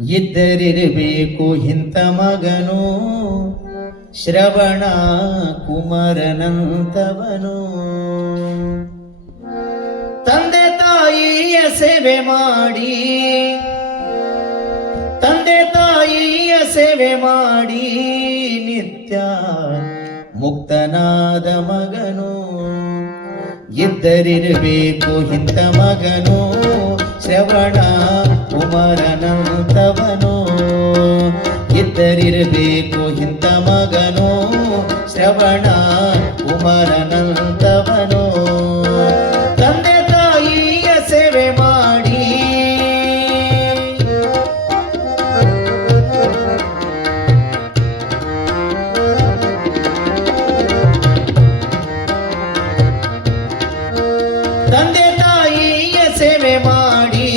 ಇದ್ದರಿರಬೇಕು ಇಂಥ ಮಗನು ಶ್ರವಣ ಕುಮಾರನಂತವನು. ತಂದೆ ತಾಯಿಯ ಸೇವೆ ಮಾಡಿ, ತಂದೆ ತಾಯಿಯ ಸೇವೆ ಮಾಡಿ ನಿತ್ಯ ಮುಕ್ತನಾದ ಮಗನು. ಇದ್ದರಿರಬೇಕು ಇಂಥ ಮಗನು ಶ್ರವಣ ಕುಮಾರನಂತವನು. ಇದ್ದರಿರಬೇಕು ಇಂಥ ಮಗನು ಶ್ರವಣ ಕುಮಾರನಂತವನು. ತಂದೆ ತಾಯಿಯ ಸೇವೆ ಮಾಡಿ, ತಂದೆ ತಾಯಿಯ ಸೇವೆ ಮಾಡಿ,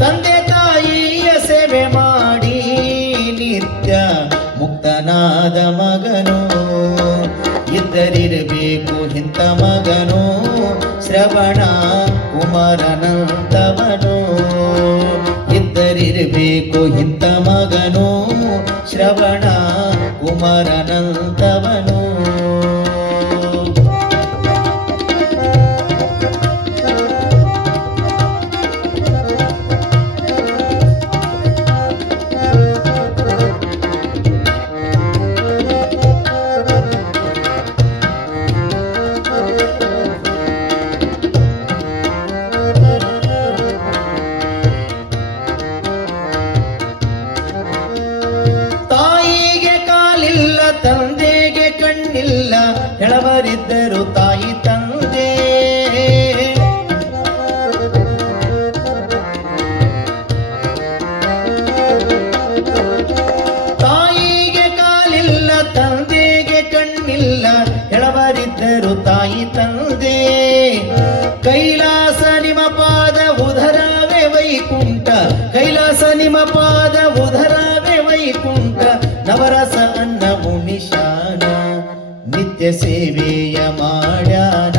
ತಂದೆ ತಾಯಿಯ ಸೇವೆ ಮಾಡಿ ನಿತ್ಯ ಮುಕ್ತನಾದ ಮಗನು. ಇದ್ದರಿರಬೇಕು ಇಂಥ ಮಗನು ಶ್ರವಣ ಕುಮಾರನಂತವನು. ಇದ್ದರಿರಬೇಕು ಇಂಥ ಮಗನು ಶ್ರವಣ ಕುಮಾರನಂತವನು. ತಂದೆಗೆ ಕಣ್ಣಿಲ್ಲ ಹೆಳವರಿದ್ದರು ತಾಯಿ ತಂದೆ. ತಾಯಿಗೆ ಕಾಲಿಲ್ಲ ತಂದೆಗೆ ಕಣ್ಣಿಲ್ಲ ಹೆಳವರಿದ್ದರು ತಾಯಿ ತಂದೆ. ಕೈಲಾಸ ನಿಮ ಪಾದ ಉದರವೇ ವೈಕುಂಠ, ಕೈಲಾಸ ನಿಮ ಪಾದ ಉದರವೇ ವೈಕುಂಠ. ನವರಸ ಅನ್ನ ಮುನಿಶಾನ ನಿತ್ಯ ಸೇವೆಯ ಮಾಡ್ಯಾನ,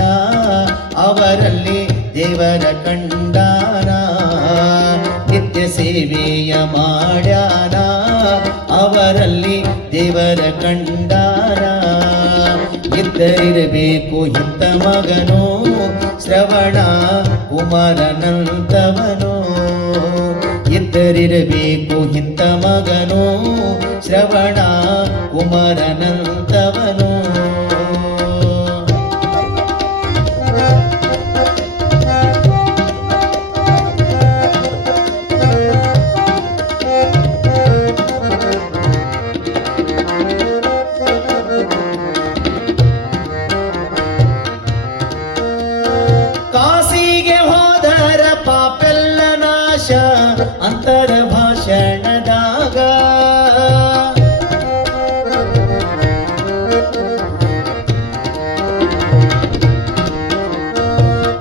ಅವರಲ್ಲಿ ದೇವರ ಕಂಡಾನ. ನಿತ್ಯ ಸೇವೆಯ ಮಾಡ್ಯಾನ, ಅವರಲ್ಲಿ ದೇವರ ಕಂಡಾನ. ಇದ್ದರಿರಬೇಕು ಇಂಥ ಮಗನು ಶ್ರವಣ ಕುಮಾರನಂತವನು. ಇದ್ದರಿರಬೇಕು ಇಂಥ ಮಗನು ಶ್ರವಣ ಕುಮಾರನಂತವನು. ಕಾಸಿಗೆ ಹೋದರ ಪಾಪೆಲ್ಲ ನಾಶ ಅಂತರ ಭಾಷಣದಾಗ.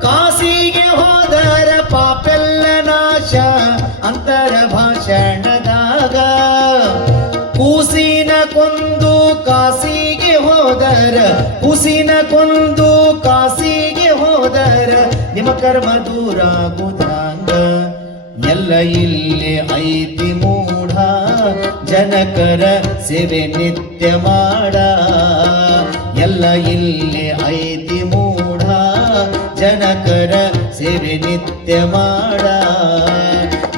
ಕಾಸಿಗೆ ಹೋದರ ಪಾಪೆಲ್ಲ ನಾಶ ಅಂತರ ಭಾಷಣದಾಗ. ಕೂಸಿನ ಕೊಂದು ಕಾಸಿಗೆ ಹೋದರ, ಕೂಸಿನ ಕೊಂದು ಕಾಸಿಗೆ ಹೋದರ ನಿಮ್ಮ ಕರ್ಮ ದೂರಾಗುದಂಗ. ಎಲ್ಲ ಇಲ್ಲೇ ಐತಿ ಮೂಢ ಜನಕರ ಸೇವೆ ನಿತ್ಯ ಮಾಡ. ಎಲ್ಲ ಇಲ್ಲೇ ಐತಿ ಮೂಢ ಜನಕರ ಸೇವೆ ನಿತ್ಯ ಮಾಡ.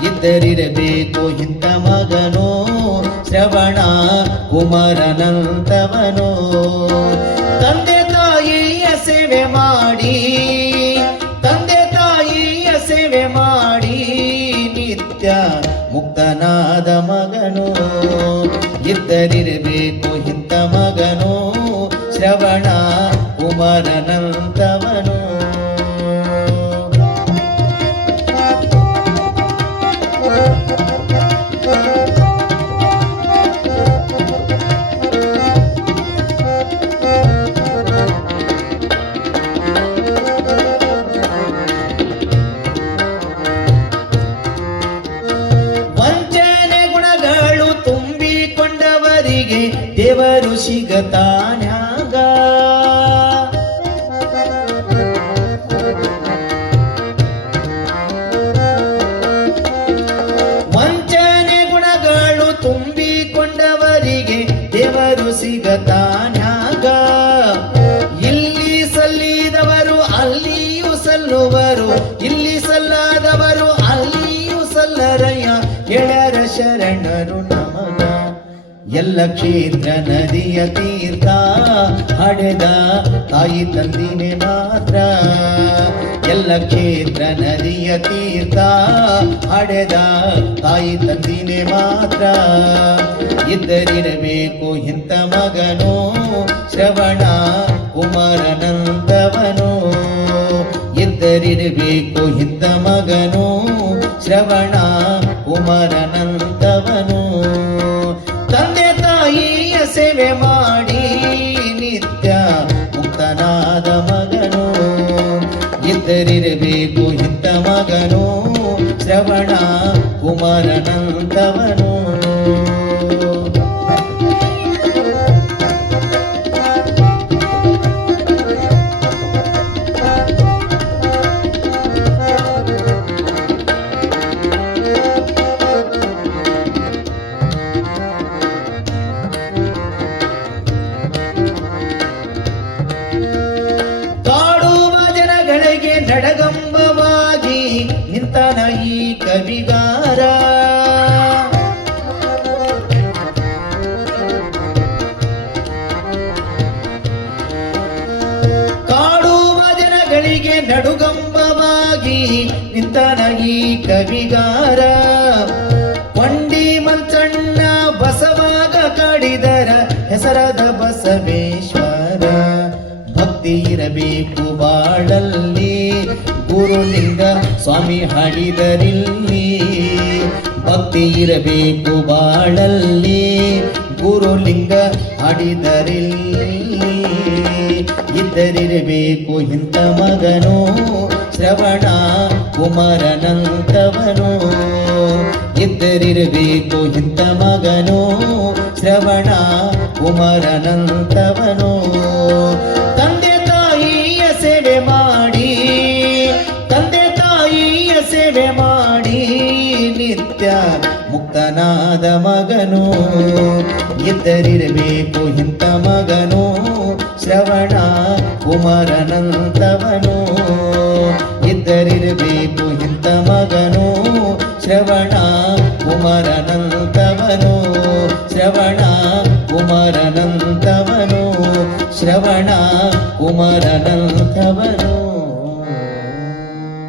ಇದ್ದರಿರಬೇಕು ಇಂಥ ಮಗನು ಶ್ರವಣ ಕುಮಾರನಂತವನು. ತಂದೆ ತಾಯಿಯ ಸೇವೆ ಮಾಡಿ, ತಂದೆ ತಾಯಿಯ ಸೇವೆ ಮಾಡಿ ನಿತ್ಯ ಮುಕ್ತನಾದ ಮಗನು. ಇದ್ದರಿರಬೇಕು ಇಂಥ ಮಗನು ಶ್ರವಣ ಕುಮಾರನಂತವನು. ದೇವರು ಸಿಗತಾನ್ಯಾಗ. ವಂಚನೆ ಕೊಟ್ಟರು ನಮಗ ಎಲ್ಲ ಕ್ಷೇತ್ರ ನದಿಯ ತೀರ್ಥ ಹಡೆದ ತಾಯಿ ತಂದಿನೇ ಮಾತ್ರ ಎಲ್ಲ ಕ್ಷೇತ್ರ ನದಿಯ ತೀರ್ಥ ಹಡೆದ ತಾಯಿ ತಂದಿನೇ ಮಾತ್ರ ಇದ್ದರಿರಬೇಕು ಇಂಥ ಮಗನು ಶ್ರವಣ ಕುಮಾರನಂದವನು ಇದ್ದರಿರಬೇಕು ಇಂಥ ಮಗನು ಶ್ರವಣ ಕುಮಾರನಂದವನು ತಂದೆ ತಾಯಿಯ ಸೇವೆ ಮಾಡಿ ನಿತ್ಯ ಮುಕ್ತನಾದ ಮಗನು ಇದ್ದರಿರಬೇಕು ಇಂಥ ಮಗನು ಶ್ರವಣ ಕುಮಾರನಂದವನು ನಡಗಂಬವಾಗಿ ನಿಂತನ ಈ ಕವಿಗಾರ ಕಾಡುವ ಜನಗಳಿಗೆ ನಡುಗಂಬವಾಗಿ ನಿಂತನ ಈ ಕವಿಗಾರ ಕೊಂಡಿ ಮಂಚಣ್ಣ ಬಸವಾಗ ಕಾಡಿದರ ಹೆಸರಾದ ಬಸವೇಶ್ವರ ಭಕ್ತಿ ಇರಬೇಕು ಬಾಳಲ್ಲಿ ಗುರುಲಿಂಗ ಸ್ವಾಮಿ ಹಾಡಿದರಿಲ್ಲಿ ಭಕ್ತಿ ಇರಬೇಕು ಬಾಳಲ್ಲಿ ಗುರುಲಿಂಗ ಹಾಡಿದರಿಲ್ಲಿ ಇದ್ದರಿರಬೇಕು ಇಂಥ ಮಗನು ಶ್ರವಣ ಕುಮಾರನಂತವನು ಇದ್ದರಿರಬೇಕು ಇಂಥ ಮಗನು ಶ್ರವಣ ಕುಮಾರನಂತವನು ತಂದೆ ತಾಯಿಯ ಸೇವೆ ಮಾಡಿ ತಂದೆ ತಾಯಿಯ ಸೇವೆ ಮಾಡಿ ನಿತ್ಯ ಮುಕ್ತನಾದ ಮಗನು ಇದ್ದರಿರಬೇಕು ಇಂಥ ಮಗನು ಶ್ರವಣ ಕುಮಾರನಂತವನು ಇದ್ದರಿರಬೇಕು ಇಂಥ ಮಗನು ಶ್ರವಣ ಕುಮಾರನಂತವನು ಶ್ರವಣ ಕುಮಾರನಂತವನು ಶ್ರವಣ ಕುಮಾರ